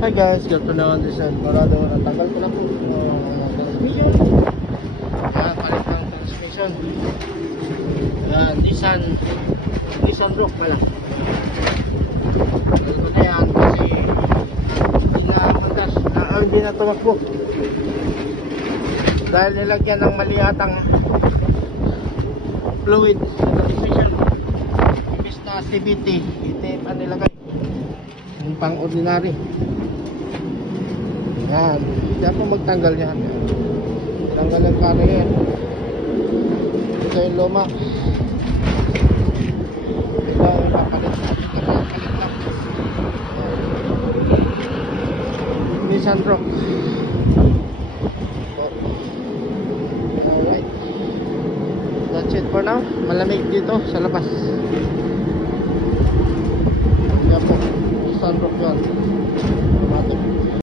Hi guys, good afternoon. This is Alvarado. Natanggal ko na po transmission. Yan, palit ng transmission. Yan, Nissan Rogue pala. Tagal ko na yan kasi hindi na mandas, hindi na tumakbo. Dahil nilagyan ng mali atang fluid sa transmission. Imbis na CVT, hindi pa nilagay. Yung pang ordinary. Yan, diyan po magtanggal yan. Tanggal ang carrier. Ito yung luma. Ito yung papalit. Papalit lang. Nissan Rogue. Alright. That's it for now. Malamig dito sa labas. Yan po. Nissan Rogue yan.